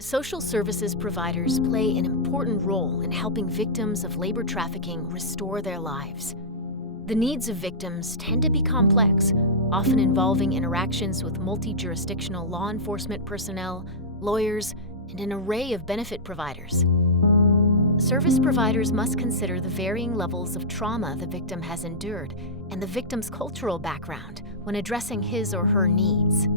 Social services providers play an important role in helping victims of labor trafficking restore their lives. The needs of victims tend to be complex, often involving interactions with multi-jurisdictional law enforcement personnel, lawyers, and an array of benefit providers. Service providers must consider the varying levels of trauma the victim has endured and the victim's cultural background when addressing his or her needs.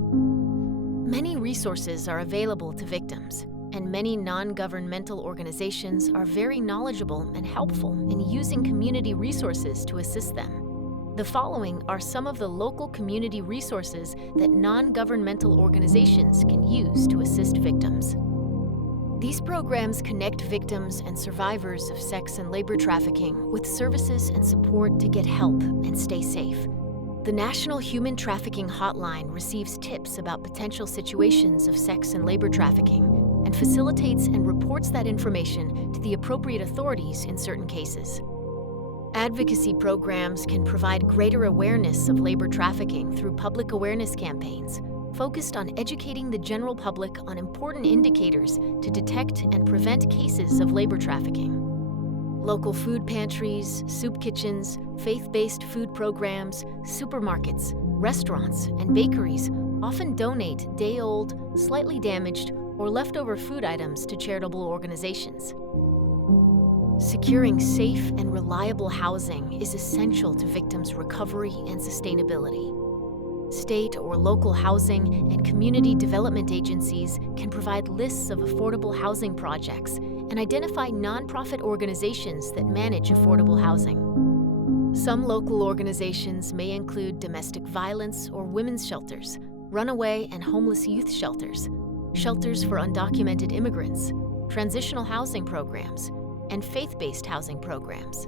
Many resources are available to victims, and many non-governmental organizations are very knowledgeable and helpful in using community resources to assist them. The following are some of the local community resources that non-governmental organizations can use to assist victims. These programs connect victims and survivors of sex and labor trafficking with services and support to get help and stay safe. The National Human Trafficking Hotline receives tips about potential situations of sex and labor trafficking and facilitates and reports that information to the appropriate authorities in certain cases. Advocacy programs can provide greater awareness of labor trafficking through public awareness campaigns, focused on educating the general public on important indicators to detect and prevent cases of labor trafficking. Local food pantries, soup kitchens, faith-based food programs, supermarkets, restaurants, and bakeries often donate day-old, slightly damaged, or leftover food items to charitable organizations. Securing safe and reliable housing is essential to victims' recovery and sustainability. State or local housing and community development agencies can provide lists of affordable housing projects and identify nonprofit organizations that manage affordable housing. Some local organizations may include domestic violence or women's shelters, runaway and homeless youth shelters, shelters for undocumented immigrants, transitional housing programs, and faith-based housing programs.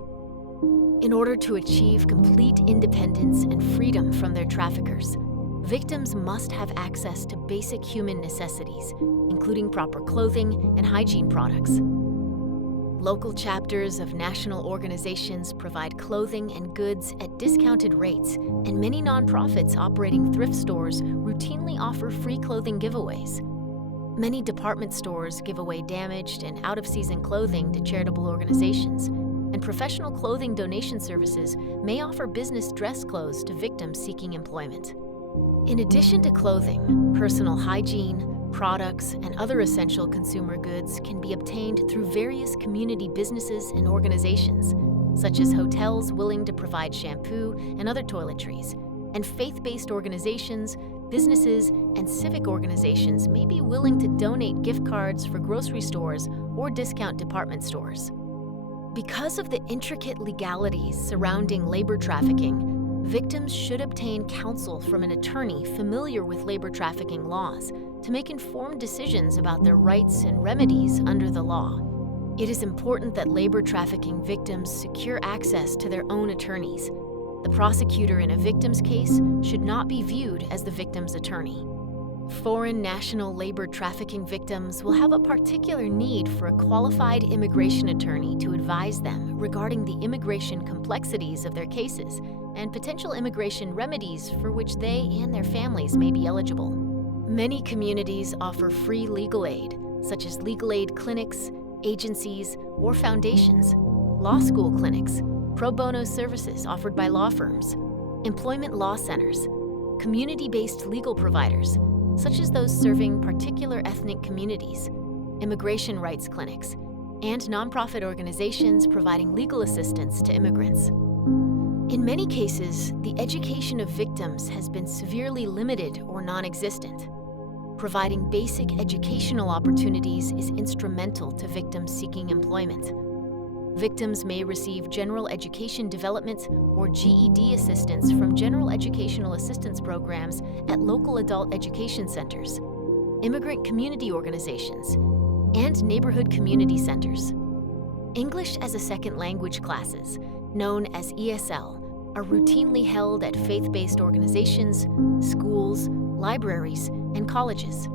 In order to achieve complete independence and freedom from their traffickers, victims must have access to basic human necessities, including proper clothing and hygiene products. Local chapters of national organizations provide clothing and goods at discounted rates, and many nonprofits operating thrift stores routinely offer free clothing giveaways. Many department stores give away damaged and out-of-season clothing to charitable organizations, and professional clothing donation services may offer business dress clothes to victims seeking employment. In addition to clothing, personal hygiene, products, and other essential consumer goods can be obtained through various community businesses and organizations, such as hotels willing to provide shampoo and other toiletries, and faith-based organizations, businesses, and civic organizations may be willing to donate gift cards for grocery stores or discount department stores. Because of the intricate legalities surrounding labor trafficking, victims should obtain counsel from an attorney familiar with labor trafficking laws to make informed decisions about their rights and remedies under the law. It is important that labor trafficking victims secure access to their own attorneys. The prosecutor in a victim's case should not be viewed as the victim's attorney. Foreign national labor trafficking victims will have a particular need for a qualified immigration attorney to advise them regarding the immigration complexities of their cases and potential immigration remedies for which they and their families may be eligible. Many communities offer free legal aid, such as legal aid clinics, agencies, or foundations, law school clinics, pro bono services offered by law firms, employment law centers, community-based legal providers, such as those serving particular ethnic communities, immigration rights clinics, and nonprofit organizations providing legal assistance to immigrants. In many cases, the education of victims has been severely limited or non-existent. Providing basic educational opportunities is instrumental to victims seeking employment. Victims may receive General Education Development or GED assistance from General Educational Assistance Programs at local adult education centers, immigrant community organizations, and neighborhood community centers. English as a second language classes, known as ESL, are routinely held at faith-based organizations, schools, libraries, and colleges.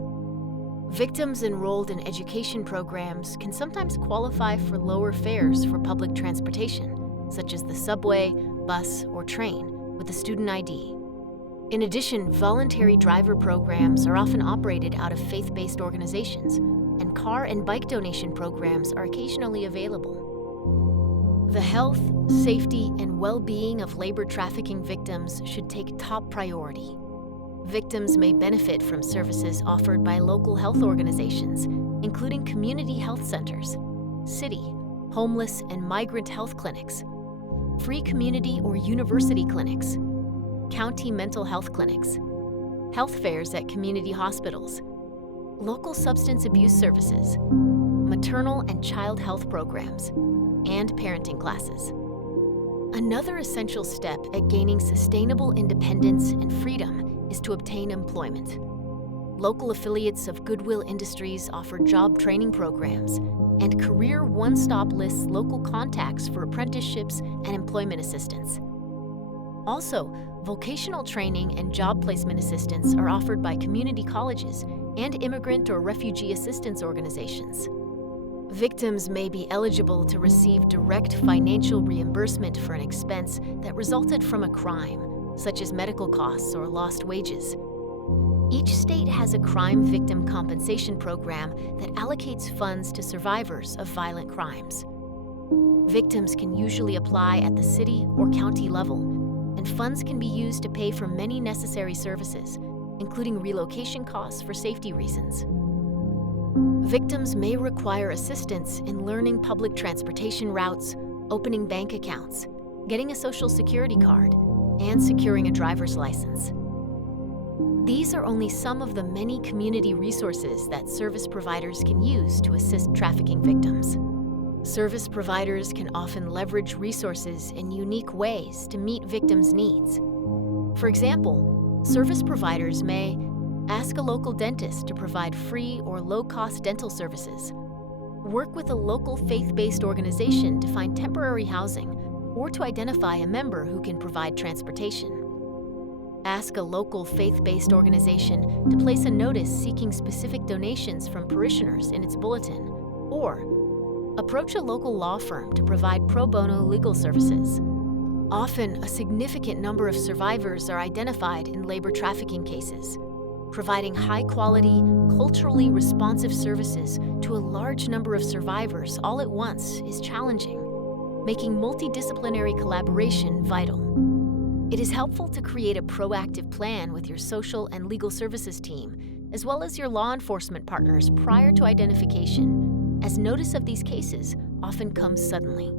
Victims enrolled in education programs can sometimes qualify for lower fares for public transportation, such as the subway, bus, or train, with a student ID. In addition, voluntary driver programs are often operated out of faith-based organizations, and car and bike donation programs are occasionally available. The health, safety, and well-being of labor trafficking victims should take top priority. Victims may benefit from services offered by local health organizations, including community health centers, city, homeless, and migrant health clinics, free community or university clinics, county mental health clinics, health fairs at community hospitals, local substance abuse services, maternal and child health programs, and parenting classes. Another essential step at gaining sustainable independence and freedom is to obtain employment. Local affiliates of Goodwill Industries offer job training programs, and Career One-Stop lists local contacts for apprenticeships and employment assistance. Also, vocational training and job placement assistance are offered by community colleges and immigrant or refugee assistance organizations. Victims may be eligible to receive direct financial reimbursement for an expense that resulted from a crime, such as medical costs or lost wages. Each state has a crime victim compensation program that allocates funds to survivors of violent crimes. Victims can usually apply at the city or county level, and funds can be used to pay for many necessary services, including relocation costs for safety reasons. Victims may require assistance in learning public transportation routes, opening bank accounts, getting a social security card, and securing a driver's license. These are only some of the many community resources that service providers can use to assist trafficking victims. Service providers can often leverage resources in unique ways to meet victims' needs. For example, service providers may ask a local dentist to provide free or low-cost dental services, work with a local faith-based organization to find temporary housing, or to identify a member who can provide transportation. Ask a local faith-based organization to place a notice seeking specific donations from parishioners in its bulletin, or approach a local law firm to provide pro bono legal services. Often, a significant number of survivors are identified in labor trafficking cases. Providing high-quality, culturally responsive services to a large number of survivors all at once is challenging, making multidisciplinary collaboration vital. It is helpful to create a proactive plan with your social and legal services team, as well as your law enforcement partners prior to identification, as notice of these cases often comes suddenly.